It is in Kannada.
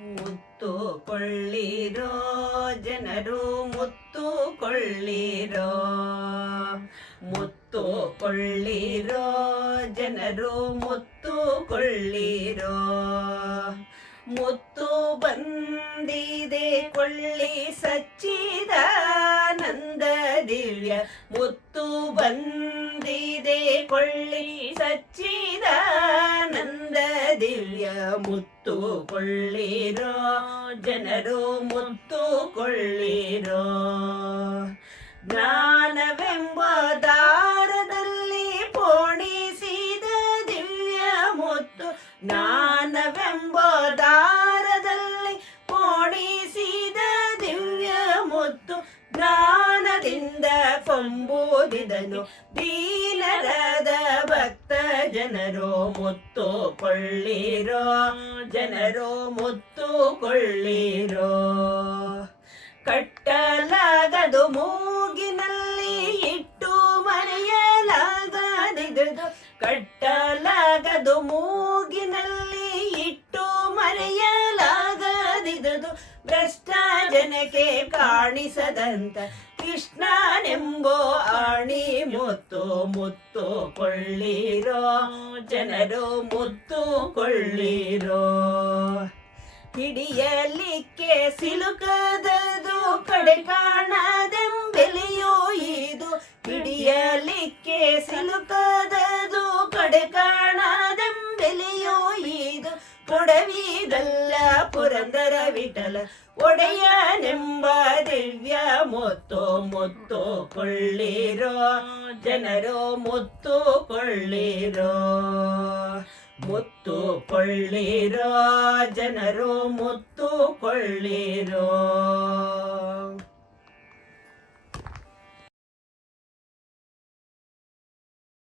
ಮುತ್ತು ಕೊಳ್ಳಿರೋ ಜನರು ಮುತ್ತು ಕೊಳ್ಳಿರೋ, ಮುತ್ತು ಕೊಳ್ಳಿರೋ ಜನರು ಮುತ್ತು ಕೊಳ್ಳಿರೋ. ಮುತ್ತು ಬಂದಿದೆ ಕೊಳ್ಳಿ ಸಚ್ಚಿದಾನಂದ ದಿವ್ಯ, ಮುತ್ತು ಬಂದಿದೆ ಕೊಳ್ಳಿ ಸಚ್ಚಿದಾನಂದ ದಿವ್ಯ. ಮುತ್ತು ಕೊಳ್ಳಿರೋ ಜನರು ಮುತ್ತು ಕೊಳ್ಳಿರೋ. ಜ್ಞಾನವೆಂಬ ದಾರದಲ್ಲಿ ಪೋಣಿಸಿದ ದಿವ್ಯ ಮುತ್ತು, ಜ್ಞಾನವೆಂಬ ದಾರದಲ್ಲಿ ಪೋಣಿಸಿದ ದಿವ್ಯ ಮುತ್ತು. ಜ್ಞಾನದಿಂದ ಕೊಂಬುದಿದನು ದೀನರಾದ ಭಕ್ತ ಜನರು ಮುತ್ತು ಕೊಳ್ಳಿರೋ, ಜನರು ಮುತ್ತು ಕೊಳ್ಳಿರೋ. ಕಟ್ಟಲಾಗದು ಮೂಗಿನಲ್ಲಿ ಇಟ್ಟು ಮರೆಯಲಾಗದಿದುದು, ಕಟ್ಟಲಾಗದು ಮೂಗಿನಲ್ಲಿ ಇಟ್ಟು ಮರೆಯಲಾಗದಿದುದು. ಭ್ರಷ್ಟ ಜನಕ್ಕೆ ಕಾಣಿಸದಂತ ಕೃಷ್ಣನೆಂಬೋ ಆಣಿ ಮುತ್ತು, ಮುತ್ತು ಕೊಳ್ಳಿರೋ ಜನರು ಮುತ್ತು ಕೊಳ್ಳಿರೋ. ಹಿಡಿಯಲಿಕ್ಕೆ ಸಿಲುಕದದು ಕಡೆ ಕಾಣದೆಂಬೆಲೆಯೋ ಇದು, ಹಿಡಿಯಲಿಕ್ಕೆ ಸಿಲುಕದದು ಕಡೆ ಕಾಣದೆಂಬೆಲೆಯೋ ಇದು. ಕೊಡವಿದಲ್ಲ ಪುರಂದರ ವಿಠಲ ಒಡೆಯನೆಂಬ ದಿವ್ಯ ಮುತ್ತು, ಮುತ್ತು ಕೊಳ್ಳಿರೋ ಜನರು ಮುತ್ತು ಕೊಳ್ಳಿರೋ. ಮುತ್ತು ಕೊಳ್ಳಿರೋ ಜನರು ಮುತ್ತು ಕೊಳ್ಳಿರೋ.